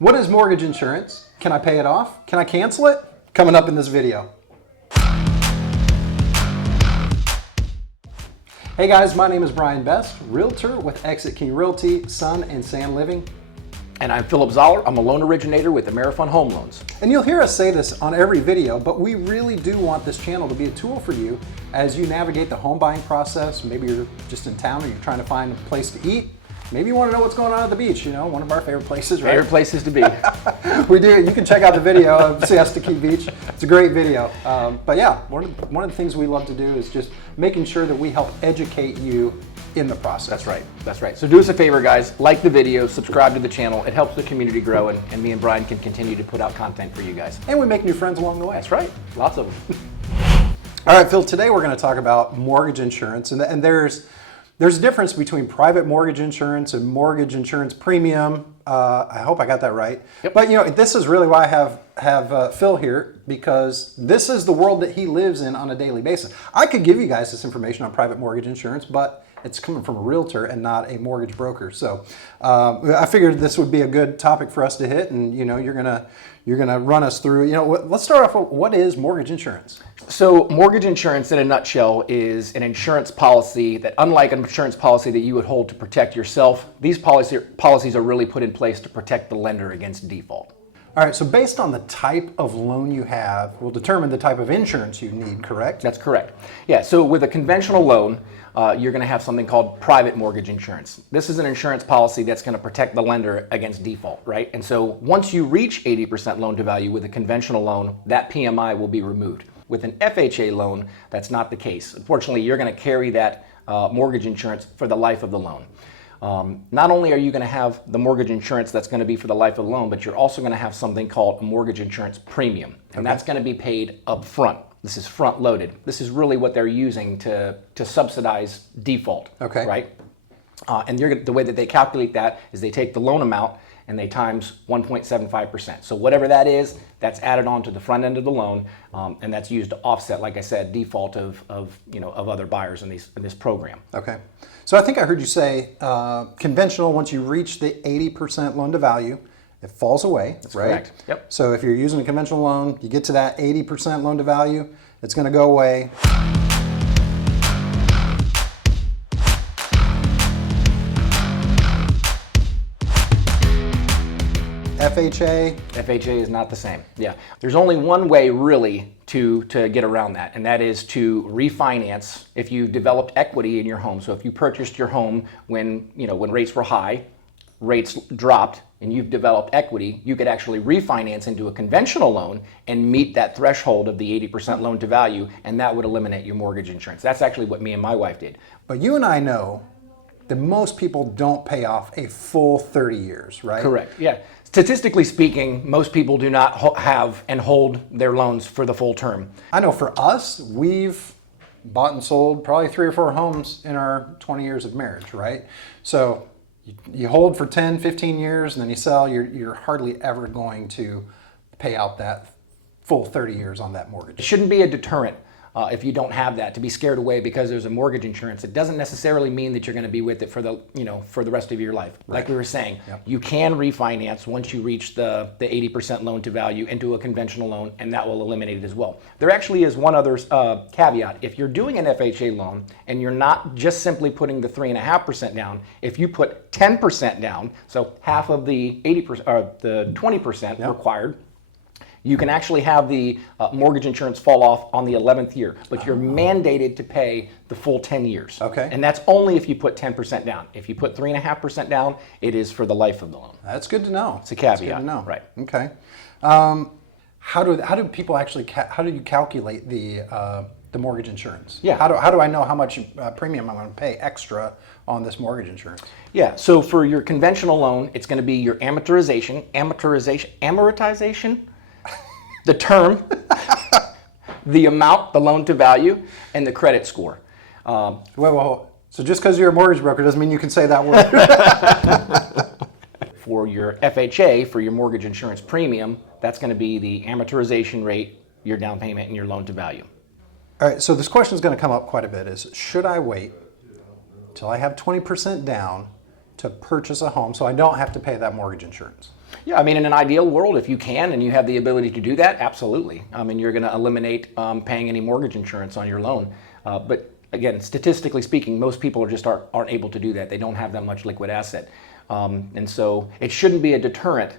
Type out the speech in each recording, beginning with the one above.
What is mortgage insurance? Can I pay it off? Can I cancel it? Coming up in this video. Hey guys, my name is Brian Best, Realtor with Exit King Realty, Sun and Sand Living. And I'm Philip Zoller. I'm a loan originator with Amerifund Home Loans. And you'll hear us say this on every video, but we really do want this channel to be a tool for you as you navigate the home buying process. Maybe you're just in town or you're trying to find a place to eat. Maybe you want to know what's going on at the beach, you know, one of our favorite places, right? Favorite places to be. We do. You can check out the video of Siesta Key Beach. It's a great video. But yeah, one of the things we love to do is just making sure that we help educate you in the process. That's right. That's right. So do us a favor, guys. Like the video, subscribe to the channel. It helps the community grow, and me and Brian can continue to put out content for you guys. And we make new friends along the way. That's right. Lots of them. All right, Phil, today we're going to talk about mortgage insurance. And there's a difference between private mortgage insurance and mortgage insurance premium. I hope I got that right. Yep. But you know, this is really why I have Phil here, because this is the world that he lives in on a daily basis. I could give you guys this information on private mortgage insurance, but it's coming from a realtor and not a mortgage broker. So I figured this would be a good topic for us to hit, and you know, you're gonna run us through. You know, let's start off with what is mortgage insurance. So mortgage insurance in a nutshell is an insurance policy that, unlike an insurance policy that you would hold to protect yourself, these policies are really put in place to protect the lender against default. All right, so based on the type of loan you have will determine the type of insurance you need, correct? That's correct. Yeah, so with a conventional loan, you're going to have something called private mortgage insurance. This is an insurance policy that's going to protect the lender against default, right? And so once you reach 80% loan to value with a conventional loan, that PMI will be removed. With an FHA loan, that's not the case. Unfortunately, you're going to carry that mortgage insurance for the life of the loan. Not only are you going to have the mortgage insurance that's going to be for the life of the loan, but you're also going to have something called a mortgage insurance premium, and that's going to be paid up front. This is front loaded. This is really what they're using to subsidize default, okay, right? And the way that they calculate that is they take the loan amount and they times 1.75%. So whatever that is, that's added on to the front end of the loan, and that's used to offset, like I said, default of other buyers in this program. Okay. So I think I heard you say conventional, once you reach the 80% loan to value, it falls away, That's right? correct. Yep. So if you're using a conventional loan, you get to that 80% loan to value, it's going to go away. FHA is not the same. Yeah. There's only one way really to get around that, and that is to refinance if you developed equity in your home. So if you purchased your home when rates were high, rates dropped, and you've developed equity, you could actually refinance into a conventional loan and meet that threshold of the 80% loan to value, and that would eliminate your mortgage insurance. That's actually what me and my wife did. But you and I know that most people don't pay off a full 30 years, right? Correct, yeah. Statistically speaking, most people do not have and hold their loans for the full term. I know for us, we've bought and sold probably 3 or 4 homes in our 20 years of marriage, right? So you hold for 10, 15 years and then you sell, you're hardly ever going to pay out that full 30 years on that mortgage. It shouldn't be a deterrent if you don't have that, to be scared away because there's a mortgage insurance. It doesn't necessarily mean that you're going to be with it for the rest of your life. Right. Like we were saying, Yep. You can refinance once you reach the 80% loan to value into a conventional loan, and that will eliminate it as well. There actually is one other caveat. If you're doing an FHA loan and you're not just simply putting the 3.5% down, if you put 10% down, so half of the 80% or the 20% Yep. required, you can actually have the mortgage insurance fall off on the 11th year, but you're mandated to pay the full 10 years. Okay. And that's only if you put 10% down. If you put 3.5% down, it is for the life of the loan. That's good to know. It's a caveat. That's good to know. Right. Okay. How do people actually how do you calculate the mortgage insurance? Yeah. How do I know how much premium I'm going to pay extra on this mortgage insurance? Yeah. So for your conventional loan, it's going to be your amortization, the term, the amount, the loan to value, and the credit score. Wait. So just because you're a mortgage broker doesn't mean you can say that word. For your FHA, for your mortgage insurance premium, that's going to be the amortization rate, your down payment, and your loan to value. All right, so this question is going to come up quite a bit is, should I wait till I have 20% down to purchase a home so I don't have to pay that mortgage insurance? Yeah, I mean, in an ideal world, if you can and you have the ability to do that, absolutely. I mean, you're going to eliminate paying any mortgage insurance on your loan. But again, statistically speaking, most people aren't able to do that. They don't have that much liquid asset. And so it shouldn't be a deterrent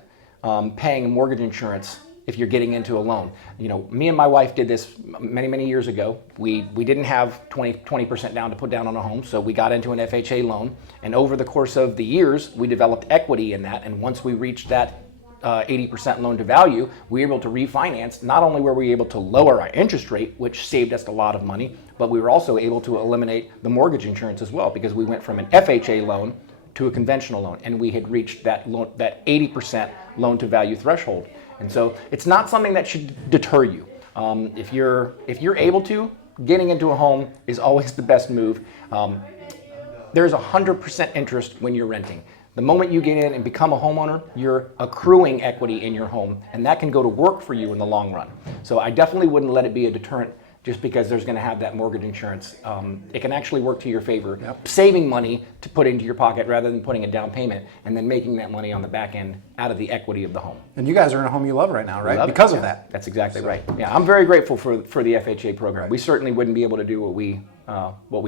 paying mortgage insurance if you're getting into a loan. You know, me and my wife did this many years ago. We didn't have 20% down to put down on a home, so we got into an FHA loan. And over the course of the years, we developed equity in that. And once we reached that 80% loan to value, we were able to refinance. Not only were we able to lower our interest rate, which saved us a lot of money, but we were also able to eliminate the mortgage insurance as well, because we went from an FHA loan to a conventional loan, and we had reached that 80% loan to value threshold. And so it's not something that should deter you. If you're able to, getting into a home is always the best move. There's 100% interest when you're renting. The moment you get in and become a homeowner, you're accruing equity in your home, and that can go to work for you in the long run. So I definitely wouldn't let it be a deterrent just because there's going to have that mortgage insurance. It can actually work to your favor, saving money to put into your pocket rather than putting a down payment and then making that money on the back end out of the equity of the home. And you guys are in a home you love right now, right? Love it. Because of that. That's exactly right. Yeah, I'm very grateful for the FHA program. We certainly wouldn't be able to do what we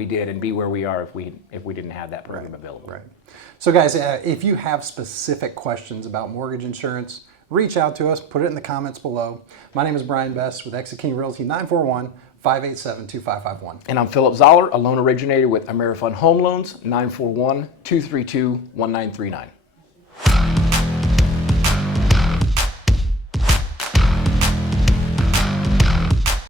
did and be where we are if we didn't have that program available. Right. So guys, if you have specific questions about mortgage insurance, reach out to us, put it in the comments below. My name is Brian Best with Exit King Realty, 941-587-2551. And I'm Philip Zoller, a loan originator with AmeriFund Home Loans, 941-232-1939.